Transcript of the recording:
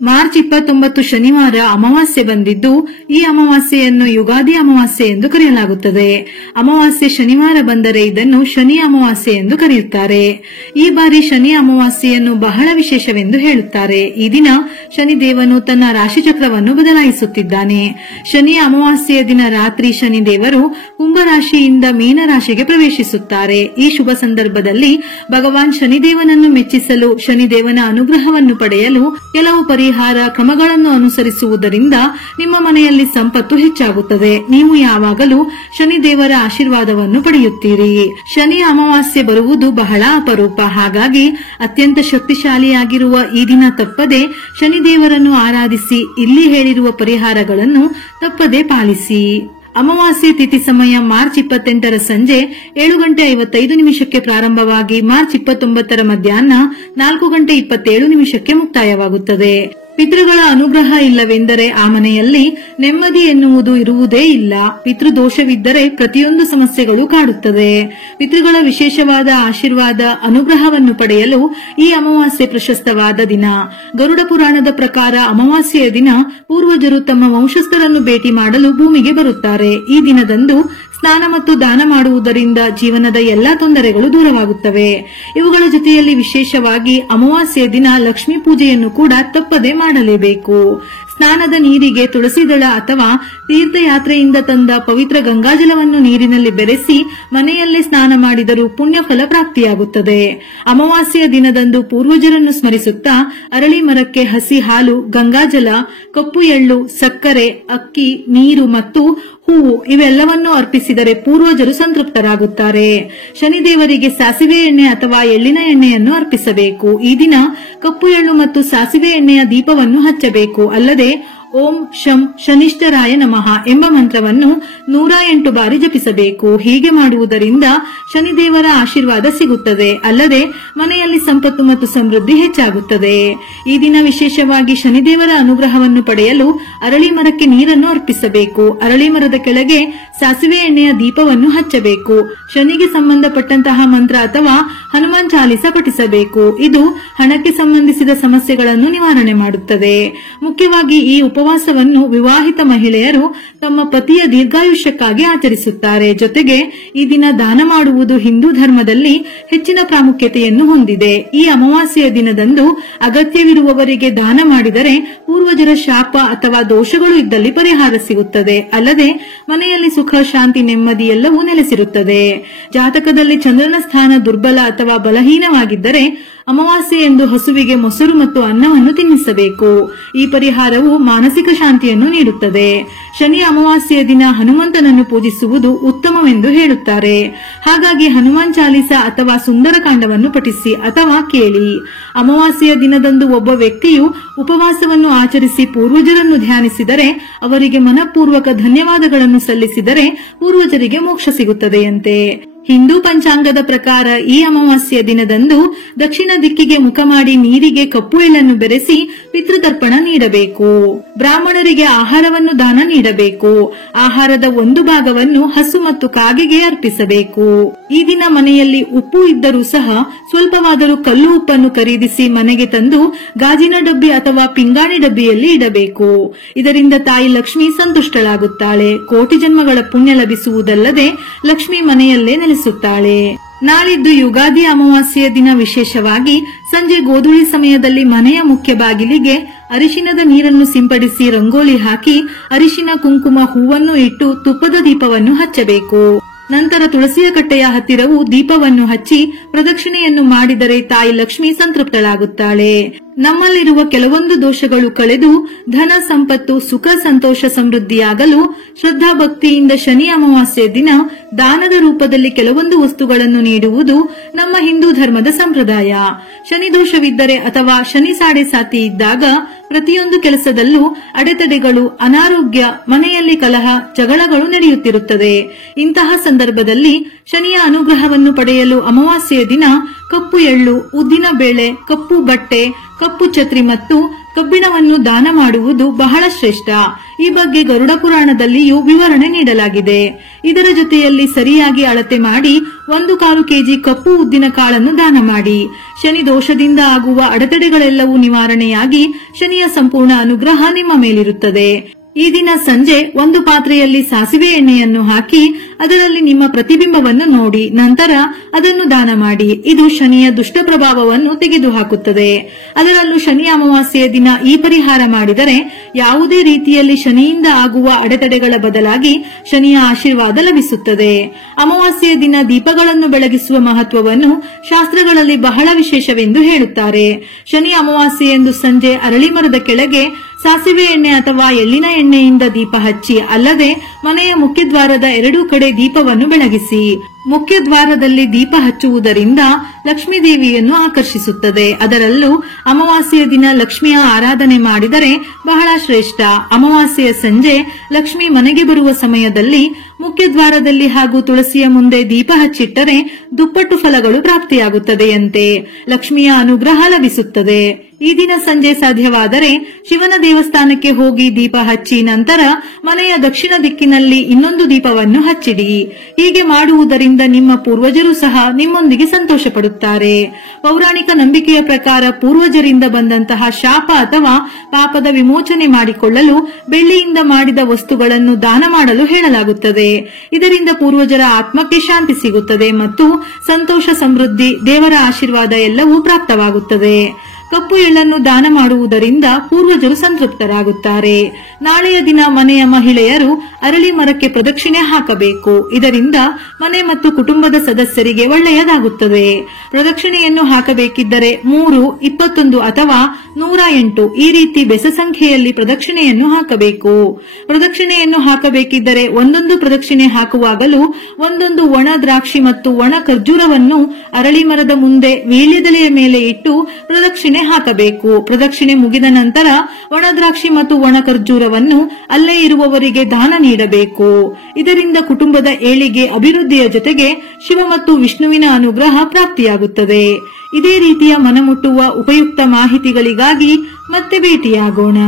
March 29 ಶನಿವಾರ ಅಮಾವಾಸ್ಯೆ ಬಂದಿದ್ದು, ಈ ಅಮಾವಾಸ್ಯೆಯನ್ನು ಯುಗಾದಿ ಅಮಾವಾಸ್ಯೆ ಎಂದು ಕರೆಯಲಾಗುತ್ತದೆ. ಅಮಾವಾಸ್ಯೆ ಶನಿವಾರ ಬಂದರೆ ಇದನ್ನು ಶನಿ ಅಮಾವಾಸ್ಯೆ ಎಂದು ಕರೆಯುತ್ತಾರೆ. ಈ ಬಾರಿ ಶನಿ ಅಮಾವಾಸ್ಯೆಯನ್ನು ಬಹಳ ವಿಶೇಷವೆಂದು ಹೇಳುತ್ತಾರೆ. ಈ ದಿನ ಶನಿದೇವನು ತನ್ನ ರಾಶಿಚಕ್ರವನ್ನು ಬದಲಾಯಿಸುತ್ತಿದ್ದಾನೆ. ಶನಿ ಅಮಾವಾಸ್ಯೆಯ ದಿನ ರಾತ್ರಿ ಶನಿದೇವರು ಕುಂಭರಾಶಿಯಿಂದ ಮೀನರಾಶಿಗೆ ಪ್ರವೇಶಿಸುತ್ತಾರೆ. ಈ ಶುಭ ಸಂದರ್ಭದಲ್ಲಿ ಭಗವಾನ್ ಶನಿದೇವನನ್ನು ಮೆಚ್ಚಿಸಲು, ಶನಿದೇವನ ಅನುಗ್ರಹವನ್ನು ಪಡೆಯಲು ಕೆಲವು ಪರಿಹಾರ ಕ್ರಮಗಳನ್ನು ಅನುಸರಿಸುವುದರಿಂದ ನಿಮ್ಮ ಮನೆಯಲ್ಲಿ ಸಂಪತ್ತು ಹೆಚ್ಚಾಗುತ್ತದೆ. ನೀವು ಯಾವಾಗಲೂ ಶನಿದೇವರ ಆಶೀರ್ವಾದವನ್ನು ಪಡೆಯುತ್ತೀರಿ. ಶನಿ ಅಮಾವಾಸ್ಯೆ ಬರುವುದು ಬಹಳ ಅಪರೂಪ. ಹಾಗಾಗಿ ಅತ್ಯಂತ ಶಕ್ತಿಶಾಲಿಯಾಗಿರುವ ಈ ದಿನ ತಪ್ಪದೆ ಶನಿದೇವರನ್ನು ಆರಾಧಿಸಿ, ಇಲ್ಲಿ ಹೇಳಿರುವ ಪರಿಹಾರಗಳನ್ನು ತಪ್ಪದೆ ಪಾಲಿಸಿ. ಅಮಾವಾಸ್ಯೆ ತಿಥಿ ಸಮಯ ಮಾರ್ಚ್ 28ರ ಸಂಜೆ 7:55 ಪ್ರಾರಂಭವಾಗಿ ಮಾರ್ಚ್ 29ರ ಮಧ್ಯಾಹ್ನ 4:27 ಮುಕ್ತಾಯವಾಗುತ್ತದೆ. ಪಿತೃಗಳ ಅನುಗ್ರಹ ಇಲ್ಲವೆಂದರೆ ಆ ಮನೆಯಲ್ಲಿ ನೆಮ್ಮದಿ ಎನ್ನುವುದು ಇರುವುದೇ ಇಲ್ಲ. ಪಿತೃದೋಷವಿದ್ದರೆ ಪ್ರತಿಯೊಂದು ಸಮಸ್ಯೆಗಳು ಕಾಡುತ್ತದೆ. ಪಿತೃಗಳ ವಿಶೇಷವಾದ ಆಶೀರ್ವಾದ, ಅನುಗ್ರಹವನ್ನು ಪಡೆಯಲು ಈ ಅಮಾವಾಸ್ಯೆ ಪ್ರಶಸ್ತವಾದ ದಿನ. ಗರುಡ ಪುರಾಣದ ಪ್ರಕಾರ ಅಮಾವಾಸ್ಯೆಯ ದಿನ ಪೂರ್ವಜರು ತಮ್ಮ ವಂಶಸ್ಥರನ್ನು ಭೇಟಿ ಮಾಡಲು ಭೂಮಿಗೆ ಬರುತ್ತಾರೆ. ಈ ದಿನದಂದು ಸ್ನಾನ ಮತ್ತು ದಾನ ಮಾಡುವುದರಿಂದ ಜೀವನದ ಎಲ್ಲಾ ತೊಂದರೆಗಳು ದೂರವಾಗುತ್ತವೆ. ಇವುಗಳ ಜೊತೆಯಲ್ಲಿ ವಿಶೇಷವಾಗಿ ಅಮಾವಾಸ್ಯೆಯ ದಿನ ಲಕ್ಷ್ಮೀ ಪೂಜೆಯನ್ನು ಕೂಡ ತಪ್ಪದೆ ಮಾಡಲೇಬೇಕು. ಸ್ನಾನದ ನೀರಿಗೆ ತುಳಸಿ ದಳ ಅಥವಾ ತೀರ್ಥಯಾತ್ರೆಯಿಂದ ತಂದ ಪವಿತ್ರ ಗಂಗಾಜಲವನ್ನು ನೀರಿನಲ್ಲಿ ಬೆರೆಸಿ ಮನೆಯಲ್ಲೇ ಸ್ನಾನ ಮಾಡಿದರೂ ಪುಣ್ಯ ಫಲ ಪ್ರಾಪ್ತಿಯಾಗುತ್ತದೆ. ಅಮಾವಾಸ್ಯೆಯ ದಿನದಂದು ಪೂರ್ವಜರನ್ನು ಸ್ಮರಿಸುತ್ತಾ ಅರಳಿ ಮರಕ್ಕೆ ಹಸಿ ಹಾಲು, ಗಂಗಾಜಲ, ಕಪ್ಪು ಎಳ್ಳು, ಸಕ್ಕರೆ, ಅಕ್ಕಿ, ನೀರು ಮತ್ತು ಹೂವು ಇವೆಲ್ಲವನ್ನೂ ಅರ್ಪಿಸಿದರೆ ಪೂರ್ವಜರು ಸಂತೃಪ್ತರಾಗುತ್ತಾರೆ. ಶನಿದೇವರಿಗೆ ಸಾಸಿವೆ ಎಣ್ಣೆ ಅಥವಾ ಎಳ್ಳಿನ ಎಣ್ಣೆಯನ್ನು ಅರ್ಪಿಸಬೇಕು. ಈ ದಿನ ಕಪ್ಪು ಎಳ್ಳು ಮತ್ತು ಸಾಸಿವೆ ಎಣ್ಣೆಯ ದೀಪವನ್ನು ಹಚ್ಚಬೇಕು. ಅಲ್ಲದೆ ಓಂ ಶಂ ಶನಿಷ್ಠರಾಯ ನಮಃ ಎಂಬ ಮಂತ್ರವನ್ನು 108 ಬಾರಿ ಜಪಿಸಬೇಕು. ಹೀಗೆ ಮಾಡುವುದರಿಂದ ಶನಿದೇವರ ಆಶೀರ್ವಾದ ಸಿಗುತ್ತದೆ. ಅಲ್ಲದೆ ಮನೆಯಲ್ಲಿ ಸಂಪತ್ತು ಮತ್ತು ಸಮೃದ್ಧಿ ಹೆಚ್ಚಾಗುತ್ತದೆ. ಈ ದಿನ ವಿಶೇಷವಾಗಿ ಶನಿದೇವರ ಅನುಗ್ರಹವನ್ನು ಪಡೆಯಲು ಅರಳಿ ಮರಕ್ಕೆ ನೀರನ್ನು ಅರ್ಪಿಸಬೇಕು. ಅರಳಿ ಮರದ ಕೆಳಗೆ ಸಾಸಿವೆ ಎಣ್ಣೆಯ ದೀಪವನ್ನು ಹಚ್ಚಬೇಕು. ಶನಿಗೆ ಸಂಬಂಧಪಟ್ಟಂತಹ ಮಂತ್ರ ಅಥವಾ ಹನುಮಾನ್ ಚಾಲಿಸ ಪಠಿಸಬೇಕು. ಇದು ಹಣಕ್ಕೆ ಸಂಬಂಧಿಸಿದ ಸಮಸ್ಯೆಗಳನ್ನು ನಿವಾರಣೆ ಮಾಡುತ್ತದೆ. ಮುಖ್ಯವಾಗಿ ಈ ಉಪವಾಸವನ್ನು ವಿವಾಹಿತ ಮಹಿಳೆಯರು ತಮ್ಮ ಪತಿಯ ದೀರ್ಘಾಯುಷ್ಯಕ್ಕಾಗಿ ಆಚರಿಸುತ್ತಾರೆ. ಜೊತೆಗೆ ಈ ದಿನ ದಾನ ಮಾಡುವುದು ಹಿಂದೂ ಧರ್ಮದಲ್ಲಿ ಹೆಚ್ಚಿನ ಪ್ರಾಮುಖ್ಯತೆಯನ್ನು ಹೊಂದಿದೆ. ಈ ಅಮಾವಾಸ್ಯೆಯ ದಿನದಂದು ಅಗತ್ಯವಿರುವವರಿಗೆ ದಾನ ಮಾಡಿದರೆ ಪೂರ್ವಜರ ಶಾಪ ಅಥವಾ ದೋಷಗಳು ಇದ್ದಲ್ಲಿ ಪರಿಹಾರ ಸಿಗುತ್ತದೆ. ಅಲ್ಲದೆ ಮನೆಯಲ್ಲಿ ಸುಖ, ಶಾಂತಿ, ನೆಮ್ಮದಿ ಎಲ್ಲವೂ ನೆಲೆಸಿರುತ್ತದೆ. ಜಾತಕದಲ್ಲಿ ಚಂದ್ರನ ಸ್ಥಾನ ದುರ್ಬಲ ಅಥವಾ ಬಲಹೀನವಾಗಿದ್ದರೆ ಅಮಾವಾಸ್ಯೆ ಎಂದು ಹಸುವಿಗೆ ಮೊಸರು ಮತ್ತು ಅನ್ನವನ್ನು ತಿನ್ನಿಸಬೇಕು. ಈ ಪರಿಹಾರವು ಮಾನಸಿಕ ಶಾಂತಿಯನ್ನು ನೀಡುತ್ತದೆ. ಶನಿ ಅಮಾವಾಸ್ಯೆಯ ದಿನ ಹನುಮಂತನನ್ನು ಪೂಜಿಸುವುದು ಉತ್ತಮವೆಂದು ಹೇಳುತ್ತಾರೆ. ಹಾಗಾಗಿ ಹನುಮಾನ್ ಚಾಲಿಸ ಅಥವಾ ಸುಂದರಕಾಂಡವನ್ನು ಪಠಿಸಿ ಅಥವಾ ಕೇಳಿ. ಅಮಾವಾಸ್ಯೆಯ ದಿನದಂದು ಒಬ್ಬ ವ್ಯಕ್ತಿಯು ಉಪವಾಸವನ್ನು ಆಚರಿಸಿ ಪೂರ್ವಜರನ್ನು ಧ್ಯಾನಿಸಿದರೆ, ಅವರಿಗೆ ಮನಪೂರ್ವಕ ಧನ್ಯವಾದಗಳನ್ನು ಸಲ್ಲಿಸಿದರೆ ಪೂರ್ವಜರಿಗೆ ಮೋಕ್ಷ ಸಿಗುತ್ತದೆಯಂತೆ. ಹಿಂದೂ ಪಂಚಾಂಗದ ಪ್ರಕಾರ ಈ ಅಮಾವಾಸ್ಯೆಯ ದಿನದಂದು ದಕ್ಷಿಣ ದಿಕ್ಕಿಗೆ ಮುಖ ಮಾಡಿ ನೀರಿಗೆ ಕಪ್ಪು ಎಳ್ಳನ್ನು ಬೆರೆಸಿ ಪಿತೃತರ್ಪಣ ನೀಡಬೇಕು. ಬ್ರಾಹ್ಮಣರಿಗೆ ಆಹಾರವನ್ನು ದಾನ ನೀಡಬೇಕು. ಆಹಾರದ ಒಂದು ಭಾಗವನ್ನು ಹಸು ಮತ್ತು ಕಾಗೆಗೆ ಅರ್ಪಿಸಬೇಕು. ಈ ದಿನ ಮನೆಯಲ್ಲಿ ಉಪ್ಪು ಇದ್ದರೂ ಸಹ ಸ್ವಲ್ಪವಾದರೂ ಕಲ್ಲು ಉಪ್ಪನ್ನು ಖರೀದಿಸಿ ಮನೆಗೆ ತಂದು ಗಾಜಿನ ಡಬ್ಬಿ ಅಥವಾ ಪಿಂಗಾಣಿ ಡಬ್ಬಿಯಲ್ಲಿ ಇಡಬೇಕು. ಇದರಿಂದ ತಾಯಿ ಲಕ್ಷ್ಮಿ ಸಂತುಷ್ಟಳಾಗುತ್ತಾಳೆ. ಕೋಟಿ ಜನ್ಮಗಳ ಪುಣ್ಯ ಲಭಿಸುವುದಲ್ಲದೆ ಲಕ್ಷ್ಮಿ ಮನೆಯಲ್ಲೇ ನೆಲೆಸುತ್ತಾಳೆ. ನಾಳಿದ್ದು ಯುಗಾದಿ ಅಮಾವಾಸ್ಯೆಯ ದಿನ ವಿಶೇಷವಾಗಿ ಸಂಜೆ ಗೋಧೂಳಿ ಸಮಯದಲ್ಲಿ ಮನೆಯ ಮುಖ್ಯ ಬಾಗಿಲಿಗೆ ಅರಿಶಿನದ ನೀರನ್ನು ಸಿಂಪಡಿಸಿ ರಂಗೋಲಿ ಹಾಕಿ ಅರಿಶಿನ, ಕುಂಕುಮ, ಹೂವನ್ನು ಇಟ್ಟು ತುಪ್ಪದ ದೀಪವನ್ನು ಹಚ್ಚಬೇಕು. ನಂತರ ತುಳಸಿಯ ಕಟ್ಟೆಯ ಹತ್ತಿರವೂ ದೀಪವನ್ನು ಹಚ್ಚಿ ಪ್ರದಕ್ಷಿಣೆಯನ್ನು ಮಾಡಿದರೆ ತಾಯಿ ಲಕ್ಷ್ಮಿ ಸಂತೃಪ್ತಳಾಗುತ್ತಾಳೆ. ನಮ್ಮಲ್ಲಿರುವ ಕೆಲವೊಂದು ದೋಷಗಳು ಕಳೆದು ಧನ, ಸಂಪತ್ತು, ಸುಖ, ಸಂತೋಷ, ಸಮೃದ್ಧಿಯಾಗಲು ಶ್ರದ್ಧಾ ಭಕ್ತಿಯಿಂದ ಶನಿ ಅಮಾವಾಸ್ಯೆ ದಿನ ದಾನದ ರೂಪದಲ್ಲಿ ಕೆಲವೊಂದು ವಸ್ತುಗಳನ್ನು ನೀಡುವುದು ನಮ್ಮ ಹಿಂದೂ ಧರ್ಮದ ಸಂಪ್ರದಾಯ. ಶನಿ ದೋಷವಿದ್ದರೆ ಅಥವಾ ಶನಿ ಸಾಡೆ ಸಾತಿ ಇದ್ದಾಗ ಪ್ರತಿಯೊಂದು ಕೆಲಸದಲ್ಲೂ ಅಡೆತಡೆಗಳು, ಅನಾರೋಗ್ಯ, ಮನೆಯಲ್ಲಿ ಕಲಹ, ಜಗಳಗಳು ನಡೆಯುತ್ತಿರುತ್ತದೆ. ಇಂತಹ ಸಂದರ್ಭದಲ್ಲಿ ಶನಿಯ ಅನುಗ್ರಹವನ್ನು ಪಡೆಯಲು ಅಮಾವಾಸ್ಯೆಯ ದಿನ ಕಪ್ಪು ಎಳ್ಳು, ಉದ್ದಿನ ಬೇಳೆ, ಕಪ್ಪು ಬಟ್ಟೆ, ಕಪ್ಪು ಛತ್ರಿ ಮತ್ತು ಕಬ್ಬಿಣವನ್ನು ದಾನ ಮಾಡುವುದು ಬಹಳ ಶ್ರೇಷ್ಠ. ಈ ಬಗ್ಗೆ ಗರುಡ ಪುರಾಣದಲ್ಲಿಯೂ ವಿವರಣೆ ನೀಡಲಾಗಿದೆ. ಇದರ ಜೊತೆಯಲ್ಲಿ ಸರಿಯಾಗಿ ಅಳತೆ ಮಾಡಿ 1/4 ಕೆಜಿ ಕಪ್ಪು ಉದ್ದಿನ ಕಾಳನ್ನು ದಾನ ಮಾಡಿ. ಶನಿ ದೋಷದಿಂದ ಆಗುವ ಅಡೆತಡೆಗಳೆಲ್ಲವೂ ನಿವಾರಣೆಯಾಗಿ ಶನಿಯ ಸಂಪೂರ್ಣ ಅನುಗ್ರಹ ನಿಮ್ಮ ಮೇಲಿರುತ್ತದೆ. ಈ ದಿನ ಸಂಜೆ ಒಂದು ಪಾತ್ರೆಯಲ್ಲಿ ಸಾಸಿವೆ ಎಣ್ಣೆಯನ್ನು ಹಾಕಿ ಅದರಲ್ಲಿ ನಿಮ್ಮ ಪ್ರತಿಬಿಂಬವನ್ನು ನೋಡಿ ನಂತರ ಅದನ್ನು ದಾನ ಮಾಡಿ. ಇದು ಶನಿಯ ದುಷ್ಟ ಪ್ರಭಾವವನ್ನು ತೆಗೆದುಹಾಕುತ್ತದೆ. ಅದರಲ್ಲೂ ಶನಿ ಅಮಾವಾಸ್ಯೆಯ ದಿನ ಈ ಪರಿಹಾರ ಮಾಡಿದರೆ ಯಾವುದೇ ರೀತಿಯಲ್ಲಿ ಶನಿಯಿಂದ ಆಗುವ ಅಡೆತಡೆಗಳ ಬದಲಾಗಿ ಶನಿಯ ಆಶೀರ್ವಾದ ಲಭಿಸುತ್ತದೆ. ಅಮಾವಾಸ್ಯೆಯ ದಿನ ದೀಪಗಳನ್ನು ಬೆಳಗಿಸುವ ಮಹತ್ವವನ್ನು ಶಾಸ್ತ್ರಗಳಲ್ಲಿ ಬಹಳ ವಿಶೇಷವೆಂದು ಹೇಳುತ್ತಾರೆ. ಶನಿ ಅಮಾವಾಸ್ಯೆಯಂದು ಸಂಜೆ ಅರಳಿ ಮರದ ಕೆಳಗೆ ಸಾಸಿವೆ ಎಣ್ಣೆ ಅಥವಾ ಎಳ್ಳಿನ ಎಣ್ಣೆಯಿಂದ ದೀಪ ಹಚ್ಚಿ, ಅಲ್ಲದೆ ಮನೆಯ ಮುಖ್ಯದ್ವಾರದ 2 ಕಡೆ ದೀಪವನ್ನು ಬೆಳಗಿಸಿ. ಮುಖ್ಯದ್ವಾರದಲ್ಲಿ ದೀಪ ಹಚ್ಚುವುದರಿಂದ ಲಕ್ಷ್ಮೀ ದೇವಿಯನ್ನು ಆಕರ್ಷಿಸುತ್ತದೆ. ಅದರಲ್ಲೂ ಅಮಾವಾಸ್ಯೆಯ ದಿನ ಲಕ್ಷ್ಮಿಯ ಆರಾಧನೆ ಮಾಡಿದರೆ ಬಹಳ ಶ್ರೇಷ್ಠ. ಅಮಾವಾಸ್ಯೆಯ ಸಂಜೆ ಲಕ್ಷ್ಮಿ ಮನೆಗೆ ಬರುವ ಸಮಯದಲ್ಲಿ ಮುಖ್ಯದ್ವಾರದಲ್ಲಿ ಹಾಗೂ ತುಳಸಿಯ ಮುಂದೆ ದೀಪ ಹಚ್ಚಿಟ್ಟರೆ ದುಪ್ಪಟ್ಟು ಫಲಗಳು ಪ್ರಾಪ್ತಿಯಾಗುತ್ತದೆಯಂತೆ. ಲಕ್ಷ್ಮಿಯ ಅನುಗ್ರಹ ಲಭಿಸುತ್ತದೆ. ಈ ದಿನ ಸಂಜೆ ಸಾಧ್ಯವಾದರೆ ಶಿವನ ದೇವಸ್ಥಾನಕ್ಕೆ ಹೋಗಿ ದೀಪ ಹಚ್ಚಿ ನಂತರ ಮನೆಯ ದಕ್ಷಿಣ ದಿಕ್ಕಿನಲ್ಲಿ ಇನ್ನೊಂದು ದೀಪವನ್ನು ಹಚ್ಚಿಡಿ. ಹೀಗೆ ಮಾಡುವುದರಿಂದ ನಿಮ್ಮ ಪೂರ್ವಜರು ಸಹ ನಿಮ್ಮೊಂದಿಗೆ ಸಂತೋಷ ಪಡುತ್ತಾರೆ. ಪೌರಾಣಿಕ ನಂಬಿಕೆಯ ಪ್ರಕಾರ ಪೂರ್ವಜರಿಂದ ಬಂದಂತಹ ಶಾಪ ಅಥವಾ ಪಾಪದ ವಿಮೋಚನೆ ಮಾಡಿಕೊಳ್ಳಲು ಬೆಳ್ಳಿಯಿಂದ ಮಾಡಿದ ವಸ್ತುಗಳನ್ನು ದಾನ ಮಾಡಲು ಹೇಳಲಾಗುತ್ತದೆ. ಇದರಿಂದ ಪೂರ್ವಜರ ಆತ್ಮಕ್ಕೆ ಶಾಂತಿ ಸಿಗುತ್ತದೆ ಮತ್ತು ಸಂತೋಷ, ಸಮೃದ್ಧಿ, ದೇವರ ಆಶೀರ್ವಾದ ಎಲ್ಲವೂ ಪ್ರಾಪ್ತವಾಗುತ್ತದೆ. ಕಪ್ಪು ಎಳ್ಳನ್ನು ದಾನ ಮಾಡುವುದರಿಂದ ಪೂರ್ವಜರು ಸಂತೃಪ್ತರಾಗುತ್ತಾರೆ. ನಾಳೆಯ ದಿನ ಮನೆಯ ಮಹಿಳೆಯರು ಅರಳಿ ಮರಕ್ಕೆ ಪ್ರದಕ್ಷಿಣೆ ಹಾಕಬೇಕು. ಇದರಿಂದ ಮನೆ ಮತ್ತು ಕುಟುಂಬದ ಸದಸ್ಯರಿಗೆ ಒಳ್ಳೆಯದಾಗುತ್ತದೆ. ಪ್ರದಕ್ಷಿಣೆಯನ್ನು ಹಾಕಬೇಕಿದ್ದರೆ 3, 21 ಅಥವಾ 108 ಈ ರೀತಿ ಬೆಸ ಸಂಖ್ಯೆಯಲ್ಲಿ ಪ್ರದಕ್ಷಿಣೆಯನ್ನು ಹಾಕಬೇಕು. ಪ್ರದಕ್ಷಿಣೆಯನ್ನು ಹಾಕಬೇಕಿದ್ದರೆ ಒಂದೊಂದು ಪ್ರದಕ್ಷಿಣೆ ಹಾಕುವಾಗಲೂ ಒಂದೊಂದು ಒಣ ದ್ರಾಕ್ಷಿ ಮತ್ತು ಒಣ ಖರ್ಜೂರವನ್ನು ಅರಳಿ ಮರದ ಮುಂದೆ ವೀಳ್ಯದೆಲೆಯ ಮೇಲೆ ಇಟ್ಟು ಪ್ರದಕ್ಷಿಣೆ ಹಾಕಬೇಕು. ಪ್ರದಕ್ಷಿಣೆ ಮುಗಿದ ನಂತರ ಒಣ ದ್ರಾಕ್ಷಿ ಮತ್ತು ಒಣ ಖರ್ಜೂರವನ್ನು ಅಲ್ಲೇ ಇರುವವರಿಗೆ ದಾನ ನೀಡಬೇಕು. ಇದರಿಂದ ಕುಟುಂಬದ ಏಳಿಗೆ, ಅಭಿವೃದ್ಧಿಯ ಜೊತೆಗೆ ಶಿವ ಮತ್ತು ವಿಷ್ಣುವಿನ ಅನುಗ್ರಹ ಪ್ರಾಪ್ತಿಯಾಗುತ್ತದೆ. ಇದೇ ರೀತಿಯ ಮನಮುಟ್ಟುವ ಉಪಯುಕ್ತ ಮಾಹಿತಿಗಳಿಗಾಗಿ ಮತ್ತೆ ಭೇಟಿಯಾಗೋಣ.